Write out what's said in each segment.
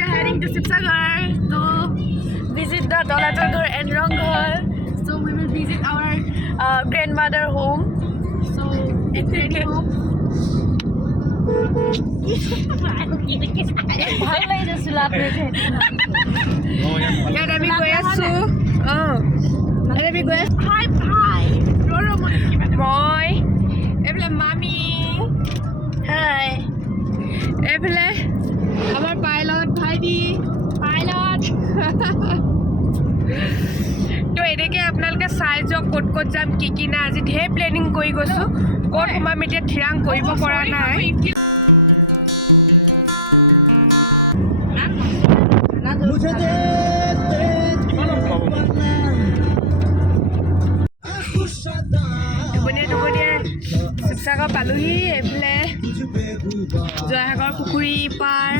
we are heading to Sibsagar to visit the Dolatar Ghar and Rangghar. So we will visit our grandmother home. So it's ready home. ভাল লাগিছে চুলাত ইয়াত আমি গৈ আছো আমি গৈ আছো ভাই ভাই মই এইফালে মামি হাই এইফালে আমাৰ পাইলট ভাইটি পাইলট তো এনেকৈ আপোনালোকে চাই যাওক ক'ত ক'ত যাম কি কি নাই আজি ঢেৰ প্লেনিং কৰি গৈছোঁ ক'ত সোমাম এতিয়া থিৰাং কৰিব পৰা নাই শিৱসাগৰ পালোহি এইফালে জয়সাগৰ পুখুৰী পাৰ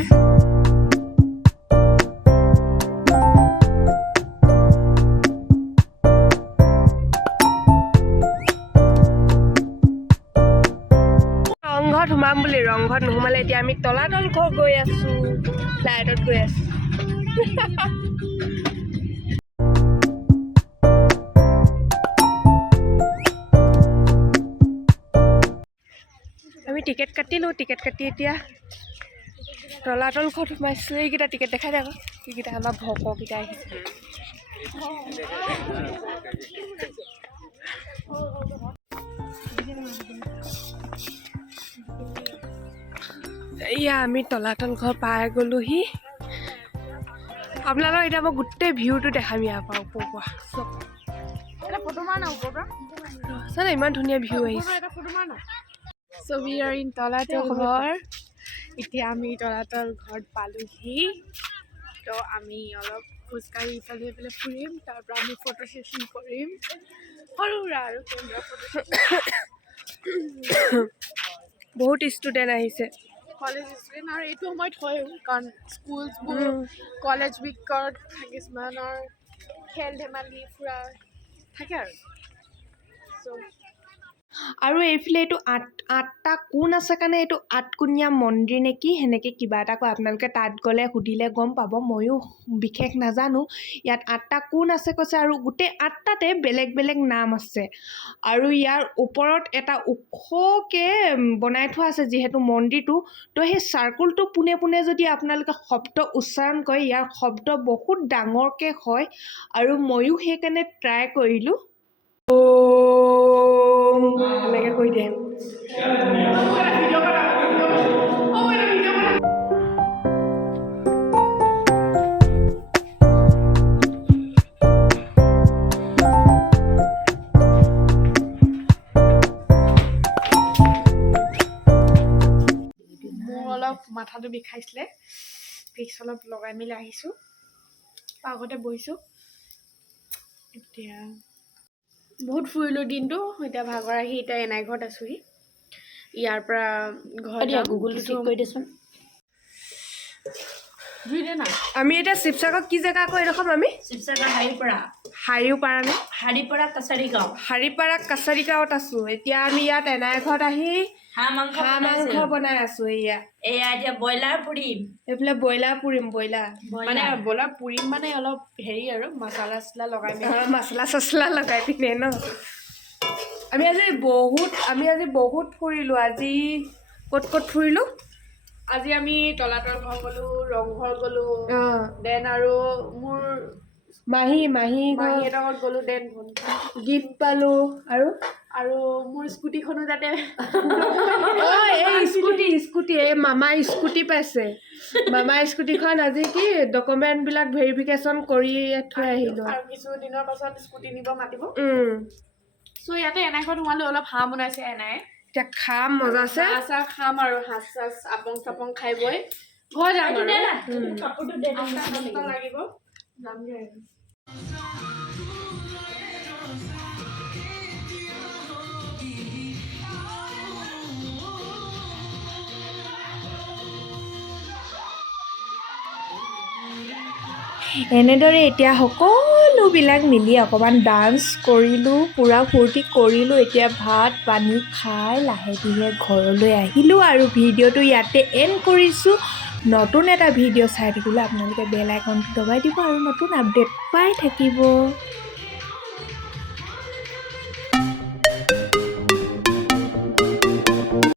ৰংঘৰত সোমাম বুলি ৰংঘৰত নোসোমালে এতিয়া আমি তলাতল ঘৰ গৈ আছোঁ ফ্লাইটত গৈ আছোঁ আমি টিকেট কাটিলোঁ টিকেট কাটি এতিয়া তলাতল ঘৰত সোমাইছোঁ এইকেইটা টিকেট দেখাই থাকক এইকেইটা আমাৰ ভককেইটা আহিছে এয়া আমি তলাতল ঘৰ পাই গ'লোহি আপোনালোকক এতিয়া মই গোটেই ভিউটো দেখাম ইয়াৰ পৰা ওপৰৰ পৰা চব ইমান ধুনীয়া ভিউ আহিছে So we are in তলাতল ঘৰ এতিয়া আমি তলাতল ঘৰত পালোহি তো আমি অলপ খোজকাঢ়ি ইফালে ইফালে ফুৰিম তাৰপৰা আমি ফটো ছেশ্যন কৰিম সৰু সুৰা আৰু বহুত ষ্টুডেণ্ট আহিছে কলেজ ষ্টুডেণ্ট আৰু এইটো সময়ত হয় কাৰণ স্কুলছবোৰ কলেজ উইকত কিছুমানৰ খেল ধেমালি ফুৰা থাকে আৰু আৰু এইফালে এইটো আঠটা কোণ আছে কাৰণে এইটো আঠকোণীয়া মন্দিৰ নেকি সেনেকৈ কিবা এটা কয় আপোনালোকে তাত গ'লে সুধিলে গম পাব ময়ো বিশেষ নাজানো ইয়াত আঠটা কোণ আছে কৈছে আৰু গোটেই আঠটাতে বেলেগ বেলেগ নাম আছে আৰু ইয়াৰ ওপৰত এটা ওখকৈ বনাই থোৱা আছে যিহেতু মন্দিৰটো তো সেই চাৰ্কুলটো পোনে পোনে যদি আপোনালোকে শব্দ উচ্চাৰণ কৰে ইয়াৰ শব্দ বহুত ডাঙৰকৈ হয় আৰু ময়ো সেইকাৰণে ট্ৰাই কৰিলোঁ এনেকৈ কৈ দিয়ে মোৰ অলপ মাথাটো বিষাইছিলে ভিক্স অলপ লগাই মেলি আহিছোঁ আগতে বহিছোঁ এতিয়া বহুত ফুৰিলোঁ দিনটো এতিয়া ভাগৰ আহি এতিয়া এনাই ঘৰত আছোঁহি ইয়াৰ পৰা ঘৰ গুগল ঠিক কৰি দেচোন আমি এতিয়া শিৱসাগৰ কি জেগা কৈ দেখোন আমি শিৱসাগৰ হাৰিপাৰা নে হাৰিপাৰা কাছাৰী গাঁৱত আছোঁ এতিয়া আমি ইয়াত এনাই ঘৰত আহি হাঁহ মাংস বনাই আছোঁ এয়া এতিয়া ব্ৰইলাৰ পুৰিম এইফালে ব্ৰইলাৰ পুৰিম মানে অলপ হেৰি আৰু মছলা চছলা লগাই পিনে ন আমি আজি বহুত ফুৰিলোঁ আজি ক'ত ফুৰিলোঁ আজি আমি তলাতল ঘৰ গ'লোঁ ৰংঘৰ গ'লোঁ দেন আৰু মোৰ মাহীহঁতৰ ঘৰত গ'লোঁ দেন গিফ্ট পালোঁ আৰু মোৰ স্কুটিখনো যাতে স্কুটি এই মামাৰ স্কুটি পাইছে মামাৰ স্কুটিখন আজি কি ডকুমেণ্টবিলাক ভেৰিফিকেশ্যন কৰি থৈ আহিলোঁ আৰু কিছুদিনৰ পাছত স্কুটি নিব মাতিব চ' ইয়াতে এনাই ঘৰত সোমালোঁ অলপ হাঁহ বনাইছে এনাই এতিয়া খাম মজা আছে চাহ খাম আৰু সাজ আপং চাপং খাই বৈ ঘৰ যাম লাগিব যামগৈ এনেদৰে এতিয়া সকলোবিলাক মিলি অকণমান ডান্স কৰিলোঁ পূৰা ফূৰ্তি কৰিলোঁ এতিয়া ভাত পানী খাই লাহে ধীৰে ঘৰলৈ আহিলোঁ আৰু ভিডিঅ'টো ইয়াতে এণ্ড কৰিছোঁ নতুন এটা ভিডিঅ' চাই থাকিবলৈ আপোনালোকে বেল আইকনটো দবাই দিব আৰু নতুন আপডেট পাই থাকিব।